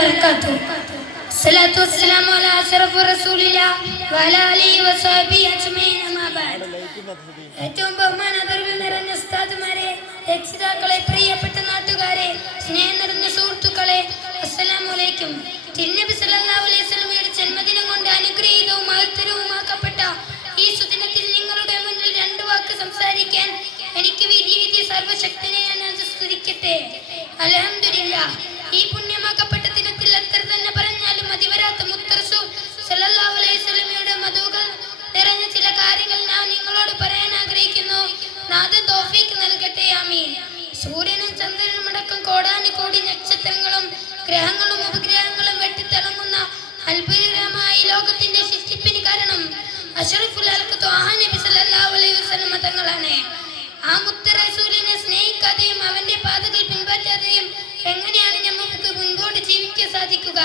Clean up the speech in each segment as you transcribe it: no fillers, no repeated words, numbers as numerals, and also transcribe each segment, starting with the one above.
വബറകാതുഹു. സ്വലാത്തു വസ്സലാമു അലാ അശ്റഫി റസൂലില്ലാഹ് വഅലാ ആലിഹി വസഹബിഹി അജ്മഈൻ. അമ്മാ ബഅദ്. ഏറ്റവും ബഹുമാനാദരവ് നിറഞ്ഞ ഉസ്താദുമാരെ, രക്ഷിതാക്കളെ, പ്രിയപ്പെട്ട നാട്ടുകാരെ, സ്നേഹം നിറഞ്ഞ സുഹൃത്തുക്കളെ, അസ്സലാമു അലൈക്കും. തിരുനബി സല്ലല്ലാഹു അലൈഹി വസല്ലമയുടെ ജന്മദിനം കൊണ്ട് അനുഗ്രഹീതവും മഹത്തരവുമാക്കപ്പെട്ട ഈ സുദിനത്തിൽ നിങ്ങളുടെ മുന്നിൽ രണ്ട് വാക്ക് സംസാരിക്കാൻ എനിക്ക് വിധിയെഴുതിയ സർവശക്തനെ ഞാൻ സ്തുതിക്കട്ടെ. അൽഹംദുലില്ലാഹ്. ഈ പുണ്യമാക്കപ്പെട്ട ദിനത്തിൽ എത്ര തന്നെ പറഞ്ഞാലും മതിവരാത്ത മുത്ത് റസൂൽ സല്ലല്ലാഹു അലൈഹി വസല്ലമയുടെ മധുകൾ നിറഞ്ഞ ചില കാര്യങ്ങൾ ഞാൻ നിങ്ങളോട് പറയാൻ ആഗ്രഹിക്കുന്നു. നാഥൻ തൗഫീഖ് നൽകട്ടെ. ആമീൻ. സൂര്യനും ചന്ദ്രനും അടക്കം കോടാനുകോടി നക്ഷത്രങ്ങളും ഗ്രഹങ്ങളും ഉപഗ്രഹങ്ങളും വെട്ടിത്തിളങ്ങുന്ന അത്ഭുതകരമായ ലോകത്തിന്റെ സൃഷ്ടിപ്പിന് കാരണം അഷ്റഫുൽ ഖൽഖ് ത്വാഹ നബി സല്ലല്ലാഹു അലൈഹി വസല്ലം തങ്ങളാണ്. ആ മുത്ത് റസൂലിനെ സ്നേഹിക്കാതെയും അവന്റെ പാതകൾ പിൻപറ്റാതെയും എങ്ങനെയാണ് നമുക്ക് മുൻപോട്ട് ജീവിക്കാൻ സാധിക്കുക?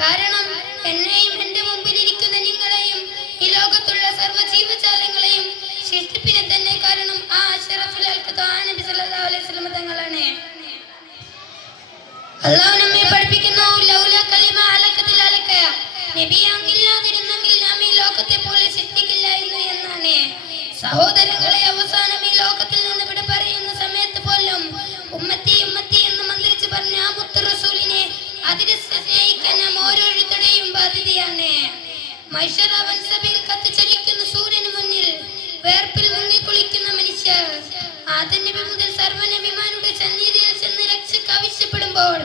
കാരണം എന്നെയും എന്റെ മുമ്പിലിരിക്കുന്ന നിങ്ങളെയും ഈ ലോകത്തുള്ള സർവ്വ ജീവജാലങ്ങളെയും സൃഷ്ടിപ്പിനെ തന്നെ കാരണം ആ അഷ്റഫുൽ ഖൽഖ് ത്വാഹ നബി സല്ലല്ലാഹു അലൈഹി വസല്ലം തങ്ങളാണ്. അല്ലാഹു നമ്മെ പഠിപ്പിക്കുന്നു, ലൗലാ കലിമ അലഖത്തിൽ അലഖ, നബി അങ്ങില്ലാതിരുന്നെങ്കിൽ നാം ഈ ലോകത്തെ പോലെ സൃഷ്ടിക്കില്ലായിരുന്നു എന്നാണ്. സഹോദരങ്ങളെ, അവസാനം ഈ ലോകത്തിൽ നിന്ന് വിട പറയുന്ന സമയത്ത് പോലും ഉമ്മത്തി ഉമ്മത്തി എന്ന് മന്ത്രിച്ച് പറഞ്ഞ ആ മുത്ത് റസൂലിനെ അതിരെ സ്നേഹിക്കാൻ നാം ഓരോരുത്തരുടെയും ബാധ്യതയാണ്. മൈശറ വൻസബിൽ കത്തിച്ചൊലിക്കുന്ന സൂര്യന് മുന്നിൽ വേർപ്പിൽ മുങ്ങിക്കുളിക്കുന്ന മനുഷ്യർ ആദം നബി മുതൽ സർവ്വനബിമാരുടെ സന്നിധിയിൽ ചെന്ന് രക്ഷയ്ക്ക് ആവശ്യപ്പെടുമ്പോൾ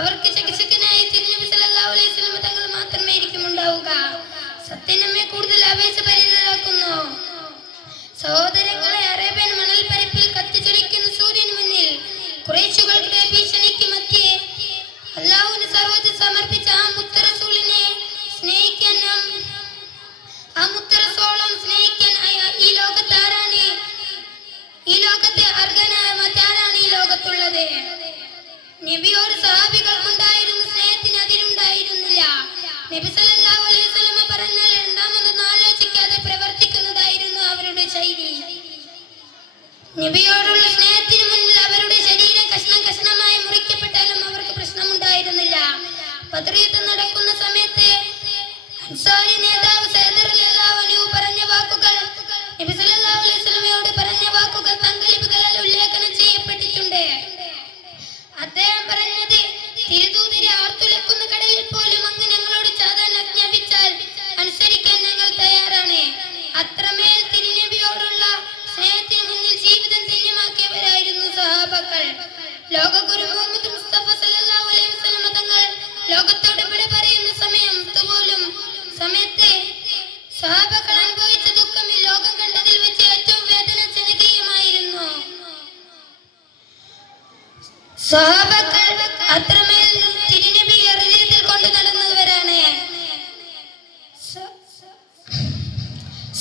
അവർക്ക് രക്ഷകനായി തിരുനബി സല്ലല്ലാഹു അലൈഹി വസല്ലം തങ്ങൾ മാത്രമേ ആയിരിക്കും ഉണ്ടാവുക. സത്യം നമ്മെ കൂടുതൽ ആവേശഭരിതരാക്കുന്നു. സഹോദരങ്ങളെ, അറേബ്യൻ മണൽപ്പരപ്പിൽ കത്തിച്ചൊലിക്കുന്ന സൂര്യന് മുന്നിൽ ഖുറൈശുകളുടെ ഭീഷണിക്ക് മധ്യേ അല്ലാഹുവിന് സർവ്വതും സമർപ്പിച്ച ആ മുത്ത് റസൂലിനെ സ്നേഹിക്കാൻ ആ മുത്ത് റസൂലും സ്നേഹിക്കാൻ ഈ ലോകത്ത് ആരാണ്? ഈ ലോകത്തെ അർഹനായ മറ്റാരാണ് ഈ ലോകത്തുള്ളത്? നബിയോട് സഹാബികൾക്കുണ്ടായിരുന്ന സ്നേഹത്തിന് അതിരുണ്ടായിരുന്നില്ല. നബി സല്ലല്ലാഹു അലൈഹി വസല്ലം പറഞ്ഞാൽ രണ്ടാമതൊന്നും ആലോചിക്കാതെ പ്രവർത്തിക്കുന്നതായിരുന്നു അവരുടെ ശൈലി. നബിയോടുള്ള സ്നേഹത്തിന് മുന്നിൽ അവരുടെ ശരീരം കഷ്ണം കഷ്ണമായി മുറിക്കപ്പെട്ടാലും അവർക്ക് പ്രശ്നമുണ്ടായിരുന്നില്ല. ബദർ യുദ്ധം നടക്കുന്ന സമയത്ത് അൻസാരി നേതാവ് സഅദ് റളിയല്ലാഹു അൻഹു പറഞ്ഞ വാക്കുകൾ, നബി സല്ലല്ലാഹു അലൈഹി വസല്ലമയോട് പറഞ്ഞ വാക്കുകൾ തങ്കലിബുകളിൽ ഉല്ലേഖനം ചെയ്യപ്പെട്ടിട്ടുണ്ട്. അദ്ദേഹം പറഞ്ഞത്, തിരുദൂതരെ ആർത്തുലക്കുന്ന കടലിൽ പോലും അങ്ങ് ഞങ്ങളോട് ചാടാൻ ആജ്ഞാപിച്ചാൽ അനുസരിക്കാൻ ഞങ്ങൾ തയ്യാറാണ്. അത്രമേൽ തിരുനബിയോടുള്ള സ്നേഹത്തിന് മുന്നിൽ ജീവിതം ധന്യമാക്കിയവരായിരുന്നു സഹാബാക്കൾ. ലോകഗുരു മുഹമ്മദ് മുസ്തഫ സല്ലല്ലാഹു അലൈഹി വസല്ലം തങ്ങൾ ലോകത്തോട് വിട പറയുന്ന സമയത്ത് സഹാബാക്കൾ അനുഭവിച്ച ദുഃഖം ഈ ലോകം കണ്ടതിൽ വെച്ച് ഏറ്റവും വേദനാജനകീയമായിരുന്നു. സഹാബാക്കൾ അത്രമേൽ തിരുനബിയെ ഹൃദയത്തിൽ കൊണ്ട് നടന്നവരാണ്.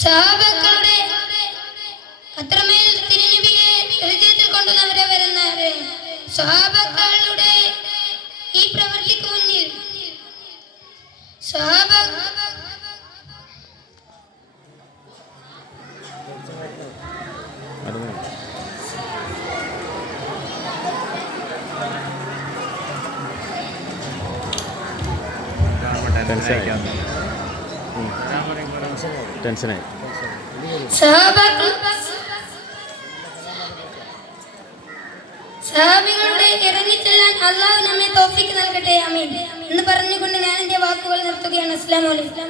സഹാബാക്കളുടെ അത്രമേൽ തിരുനബിയെ ഹൃദയത്തിൽ കൊണ്ടുവന്നവരവരെന്നാണ്. സഹാബാക്കളുടെ ഈ പ്രവൃത്തിക്ക് മുന്നിൽ ടെൻഷനായി. സഹാബികളുടെ ഇറങ്ങിച്ചെല്ലാൻ അല്ലാഹു നമ്മെ തൗഫീഖ് നൽകട്ടെ. ആമീൻ എന്ന് പറഞ്ഞുകൊണ്ട് ഞാൻ എന്റെ വാക്കുകൾ നിർത്തുകയാണ്. അസ്സലാമു അലൈക്കും.